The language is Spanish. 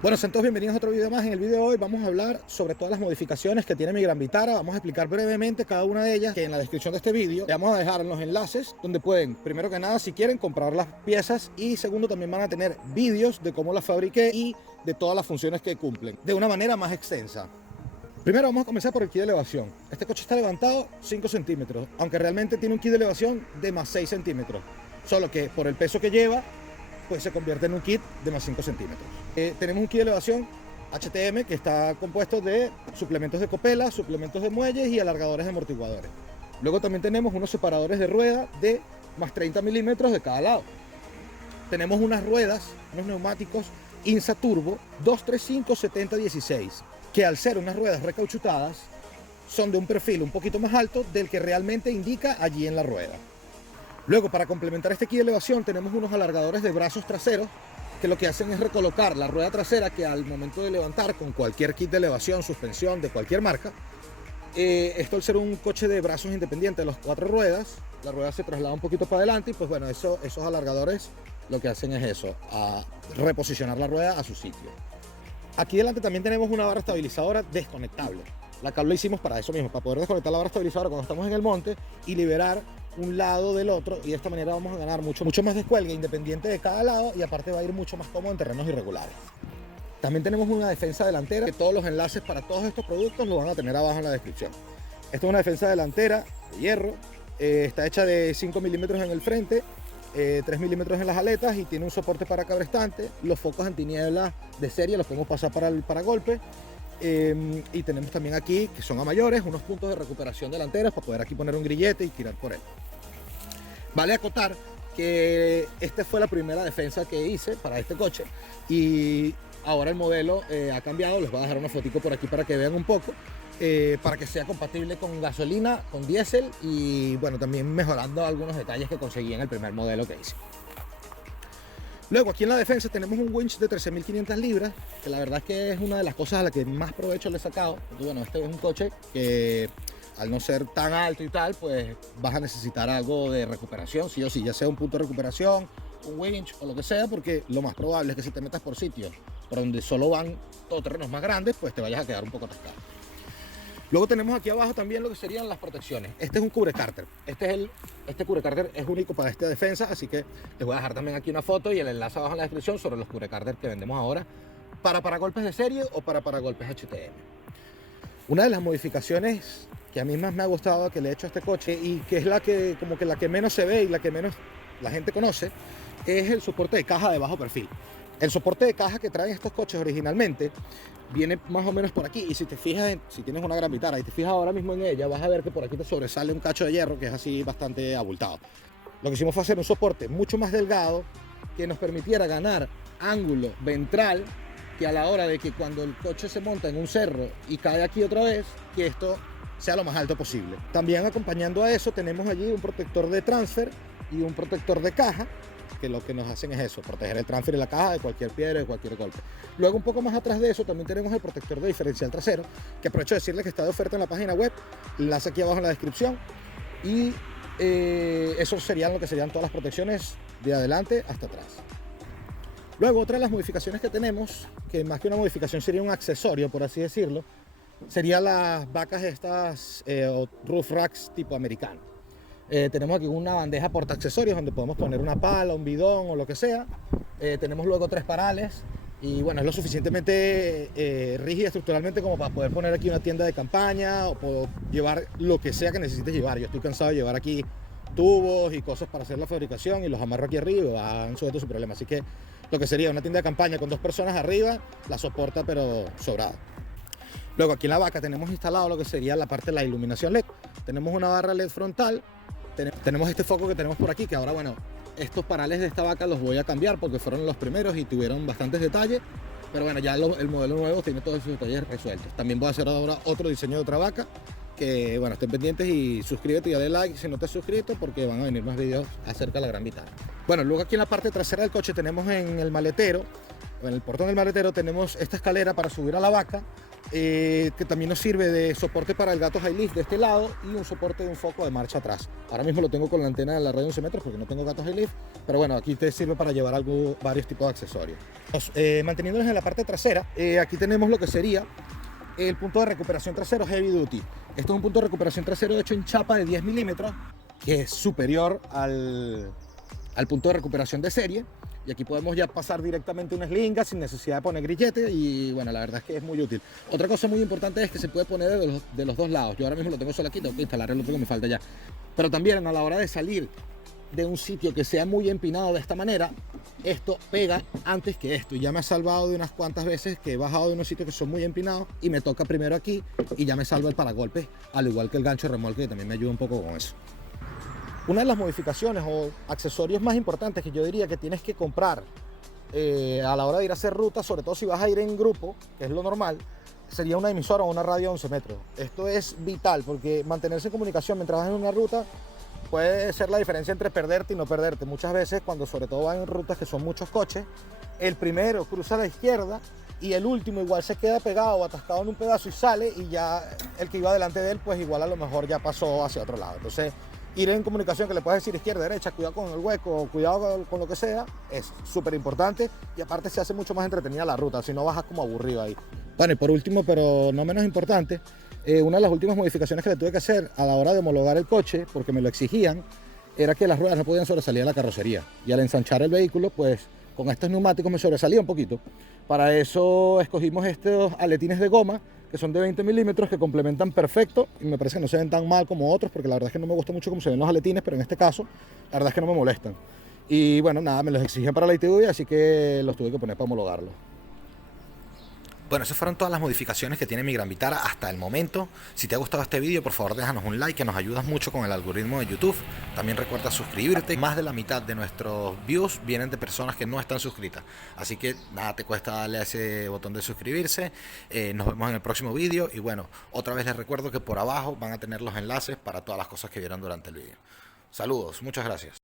Bueno, sean todos bienvenidos a otro video más. En el video de hoy vamos a hablar sobre todas las modificaciones que tiene mi Gran Vitara. Vamos a explicar brevemente cada una de ellas, que en la descripción de este video le vamos a dejar en los enlaces donde pueden, primero que nada, si quieren, comprar las piezas, y segundo, también van a tener vídeos de cómo las fabriqué y de todas las funciones que cumplen de una manera más extensa. Primero vamos a comenzar por el ki de elevación. Este coche está levantado 5 centímetros, aunque realmente tiene un ki de elevación de más 6 centímetros, solo que por el peso que lleva pues se convierte en un kit de más 5 centímetros. Tenemos un kit de elevación HTM que está compuesto de suplementos de copela, suplementos de muelles y alargadores de amortiguadores. Luego también tenemos unos separadores de rueda de más 30 milímetros de cada lado. Tenemos unas ruedas, unos neumáticos INSA Turbo 235/70/16, que al ser unas ruedas recauchutadas son de un perfil un poquito más alto del que realmente indica allí en la rueda. Luego, para complementar este kit de elevación, tenemos unos alargadores de brazos traseros que lo que hacen es recolocar la rueda trasera, que al momento de levantar con cualquier kit de elevación, suspensión de cualquier marca, esto al ser un coche de brazos independientes de las 4 ruedas, la rueda se traslada un poquito para adelante y pues bueno, esos alargadores lo que hacen es eso, a reposicionar la rueda a su sitio. Aquí delante también tenemos una barra estabilizadora desconectable. La cual lo hicimos para eso mismo, para poder desconectar la barra estabilizadora cuando estamos en el monte y liberar un lado del otro, y de esta manera vamos a ganar mucho más descuelgue independiente de cada lado, y aparte va a ir mucho más cómodo en terrenos irregulares. También tenemos una defensa delantera, que todos los enlaces para todos estos productos los van a tener abajo en la descripción. Esta es una defensa delantera de hierro, está hecha de 5 milímetros en el frente, 3 milímetros en las aletas, y tiene un soporte para cabrestante. Los focos antiniebla de serie los podemos pasar para el paragolpe. Y tenemos también aquí, que son a mayores, unos puntos de recuperación delanteros para poder aquí poner un grillete y tirar por él. Vale acotar que esta fue la primera defensa que hice para este coche, y ahora el modelo ha cambiado. Les voy a dejar una fotico por aquí para que vean un poco, para que sea compatible con gasolina, con diésel, y bueno, también mejorando algunos detalles que conseguí en el primer modelo que hice. Luego, aquí en la defensa tenemos un winch de 13.500 libras, que la verdad es que es una de las cosas a las que más provecho le he sacado. Porque, bueno, este es un coche que al no ser tan alto y tal, pues vas a necesitar algo de recuperación, sí o sí, ya sea un punto de recuperación, un winch o lo que sea, porque lo más probable es que si te metas por sitios por donde solo van todoterrenos más grandes, pues te vayas a quedar un poco atascado. Luego tenemos aquí abajo también lo que serían las protecciones. Este es un cubrecárter. Este cubrecárter es único para esta defensa, así que les voy a dejar también aquí una foto y el enlace abajo en la descripción sobre los cubrecárter que vendemos ahora para paragolpes de serie o para paragolpes HTM. Una de las modificaciones que a mí más me ha gustado que le he hecho a este coche, y que es la que como que la que menos se ve y la que menos la gente conoce, es el soporte de caja de bajo perfil. El soporte de caja que traen estos coches originalmente viene más o menos por aquí, y si te fijas, si tienes una Gran Vitara y te fijas ahora mismo en ella, vas a ver que por aquí te sobresale un cacho de hierro que es así bastante abultado. Lo que hicimos fue hacer un soporte mucho más delgado que nos permitiera ganar ángulo ventral, que a la hora de que cuando el coche se monta en un cerro y cae aquí otra vez, que esto sea lo más alto posible. También acompañando a eso tenemos allí un protector de transfer y un protector de caja, que lo que nos hacen es eso, proteger el transfer y la caja de cualquier piedra, de cualquier golpe. Luego, un poco más atrás de eso, también tenemos el protector de diferencial trasero, que aprovecho de decirles que está de oferta en la página web, enlace aquí abajo en la descripción, y eso serían lo que serían todas las protecciones de adelante hasta atrás. Luego, otra de las modificaciones que tenemos, que más que una modificación sería un accesorio, por así decirlo, serían las vacas estas, o roof racks tipo americano. Tenemos aquí una bandeja porta accesorios donde podemos poner una pala, un bidón o lo que sea. Tenemos luego 3 parales, y bueno, es lo suficientemente rígida estructuralmente como para poder poner aquí una tienda de campaña o puedo llevar lo que sea que necesites llevar. Yo estoy cansado de llevar aquí tubos y cosas para hacer la fabricación, y los amarro aquí arriba y van sujetos sin problema. Así que lo que sería una tienda de campaña con 2 personas arriba la soporta, pero sobrado. Luego, aquí en la vaca tenemos instalado lo que sería la parte de la iluminación LED. Tenemos una barra LED frontal, tenemos este foco que tenemos por aquí, que ahora, bueno, estos parales de esta vaca los voy a cambiar porque fueron los primeros y tuvieron bastantes detalles, pero bueno, ya el modelo nuevo tiene todos esos detalles resueltos. También voy a hacer ahora otro diseño de otra vaca, que bueno, estén pendientes y suscríbete y dale like si no te has suscrito, porque van a venir más videos acerca de la Gran Vitara. Bueno, luego aquí en la parte trasera del coche tenemos en el maletero, en el portón del maletero tenemos esta escalera para subir a la vaca, que también nos sirve de soporte para el gato high lift de este lado y un soporte de un foco de marcha atrás. Ahora mismo lo tengo con la antena de la red de 11 metros porque no tengo gato high lift, pero bueno, aquí te sirve para llevar varios tipos de accesorios. Manteniéndonos en la parte trasera, aquí tenemos lo que sería el punto de recuperación trasero Heavy Duty. Esto es un punto de recuperación trasero hecho en chapa de 10 milímetros, que es superior al punto de recuperación de serie. Y aquí podemos ya pasar directamente una slinga sin necesidad de poner grillete y bueno, la verdad es que es muy útil. Otra cosa muy importante es que se puede poner de los dos lados. Yo ahora mismo lo tengo solo aquí, tengo que instalar el otro que me falta ya. Pero también a la hora de salir de un sitio que sea muy empinado de esta manera, esto pega antes que esto. Y ya me ha salvado de unas cuantas veces que he bajado de unos sitios que son muy empinados y me toca primero aquí y ya me salva el paragolpes, al igual que el gancho de remolque, que también me ayuda un poco con eso. Una de las modificaciones o accesorios más importantes que yo diría que tienes que comprar a la hora de ir a hacer rutas, sobre todo si vas a ir en grupo, que es lo normal, sería una emisora o una radio de 11 metros. Esto es vital porque mantenerse en comunicación mientras vas en una ruta puede ser la diferencia entre perderte y no perderte. Muchas veces, cuando sobre todo van en rutas que son muchos coches, el primero cruza a la izquierda y el último igual se queda pegado o atascado en un pedazo y sale, y ya el que iba delante de él pues igual a lo mejor ya pasó hacia otro lado. Entonces, ir en comunicación, que le puedes decir izquierda, derecha, cuidado con el hueco, cuidado con lo que sea, es súper importante, y aparte se hace mucho más entretenida la ruta, si no bajas como aburrido ahí. Bueno, y por último, pero no menos importante, una de las últimas modificaciones que le tuve que hacer a la hora de homologar el coche, porque me lo exigían, era que las ruedas no podían sobresalir a la carrocería. Y al ensanchar el vehículo, pues con estos neumáticos me sobresalía un poquito. Para eso escogimos estos aletines de goma, que son de 20 milímetros, que complementan perfecto y me parece que no se ven tan mal como otros, porque la verdad es que no me gusta mucho cómo se ven los aletines, pero en este caso la verdad es que no me molestan. Y bueno, nada, me los exigían para la ITV, así que los tuve que poner para homologarlo. Bueno, esas fueron todas las modificaciones que tiene mi Gran Vitara hasta el momento. Si te ha gustado este vídeo, por favor déjanos un like, que nos ayudas mucho con el algoritmo de YouTube. También recuerda suscribirte. Más de la mitad de nuestros views vienen de personas que no están suscritas. Así que nada te cuesta darle a ese botón de suscribirse. Nos vemos en el próximo vídeo. Y bueno, otra vez les recuerdo que por abajo van a tener los enlaces para todas las cosas que vieron durante el vídeo. Saludos, muchas gracias.